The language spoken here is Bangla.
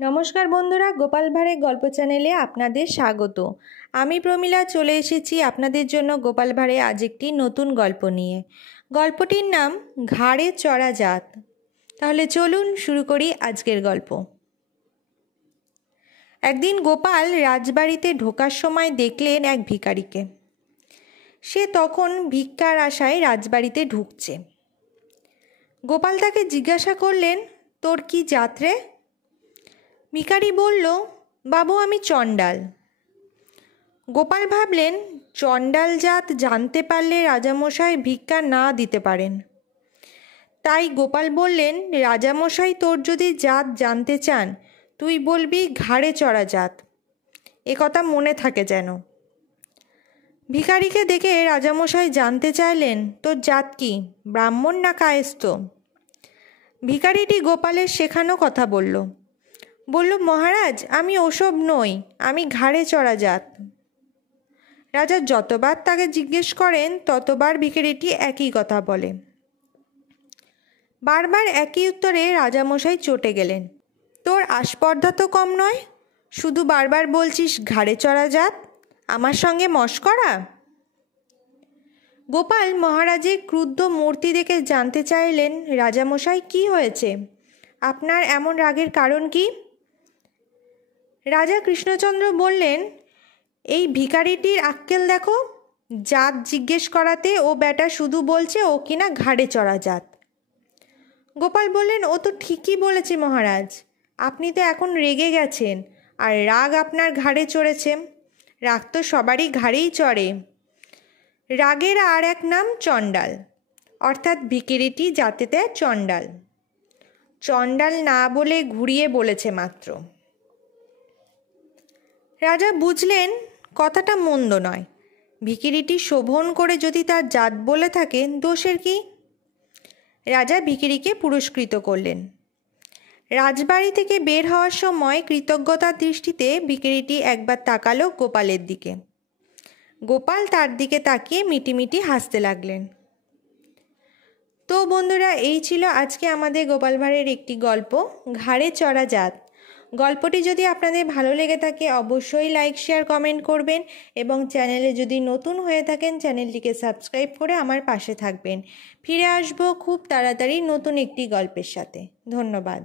নমস্কার বন্ধুরা, গোপাল ভাঁড়ের গল্প চ্যানেলে আপনাদের স্বাগত। আমি প্রমীলা চলে এসেছি আপনাদের জন্য গোপাল ভাঁড়ে আজ একটি নতুন গল্প নিয়ে। গল্পটির নাম ঘাড়ে চড়া জাত। তাহলে চলুন শুরু করি আজকের গল্প। একদিন গোপাল রাজবাড়িতে ঢোকার সময় দেখলেন এক ভিখারিকে। সে তখন ভিক্ষার আশায় রাজবাড়িতে ঢুকছে। গোপাল তাকে জিজ্ঞাসা করলেন, তোর কি জাত রে? ভিখারি বলল, বাবু আমি চণ্ডাল। গোপাল ভাবলেন, চণ্ডাল জাত জানতে পারলে রাজামশাই ভিক্ষা না দিতে পারেন। তাই গোপাল বললেন, রাজামশাই তোর যদি জাত জানতে চান তুই বলবি ঘাড়ে চড়া জাত, এ কথা মনে থাকে যেন। ভিখারিকে দেখে রাজামশাই জানতে চাইলেন, তোর জাত কি, ব্রাহ্মণ না কায়স্থ? ভিখারিটি গোপালের শেখানো কথা বলল, মহারাজ আমি ওসব নই, আমি ঘাড়ে চড়া জাত। রাজা যতবার তাকে জিজ্ঞেস করেন ততবার ভিখারিটি একই কথা বলে। বারবার একই উত্তরে রাজামশাই চটে গেলেন। তোর আস্পর্ধা তো কম নয়, শুধু বারবার বলছিস ঘাড়ে চড়া জাত, আমার সঙ্গে মশকরা? গোপাল মহারাজের ক্রুদ্ধ মূর্তি দেখে জানতে চাইলেন, রাজামশাই কি হয়েছে, আপনার এমন রাগের কারণ কি? রাজা কৃষ্ণচন্দ্র বললেন, এই ভিখারিটির আক্কেল দেখো, জাত জিজ্ঞেস করাতে ও বেটা শুধু বলছে ও কিনা ঘাড়ে চড়া জাত। গোপাল বললেন, ও তো ঠিকই বলেছে মহারাজ, আপনি তো এখন রেগে গেছেন, আর রাগ আপনার ঘাড়ে চড়েছে। রাগ তো সবারই ঘাড়েই চড়ে। রাগের আর এক নাম চণ্ডাল, অর্থাৎ ভিখারিটি জাতেতে চণ্ডাল। চণ্ডাল না বলে ঘুরিয়ে বলেছে মাত্র। রাজা বুঝলেন কথাটা মন্দ নয়। ভিখারিটি শোভন করে যদি তার জাত বলে থাকে দোষের কি? রাজা ভিখারিকে পুরস্কৃত করলেন। রাজবাড়ি থেকে বের হওয়ার সময় কৃতজ্ঞতার দৃষ্টিতে ভিখারিটি একবার তাকালো গোপালের দিকে। গোপাল তার দিকে তাকিয়ে মিটিমিটি হাসতে লাগলেন। তো বন্ধুরা, এই ছিল আজকে আমাদের গোপাল ভাঁড়ের একটি গল্প, ঘাড়ে চড়া জাত। গল্পটি যদি আপনাদের ভালো লেগে থাকে অবশ্যই লাইক, শেয়ার, কমেন্ট করবেন এবং চ্যানেলে যদি নতুন হয়ে থাকেন চ্যানেলটিকে সাবস্ক্রাইব করে আমার পাশে থাকবেন। ফিরে আসবো খুব তাড়াতাড়ি নতুন একটি গল্পের সাথে। ধন্যবাদ।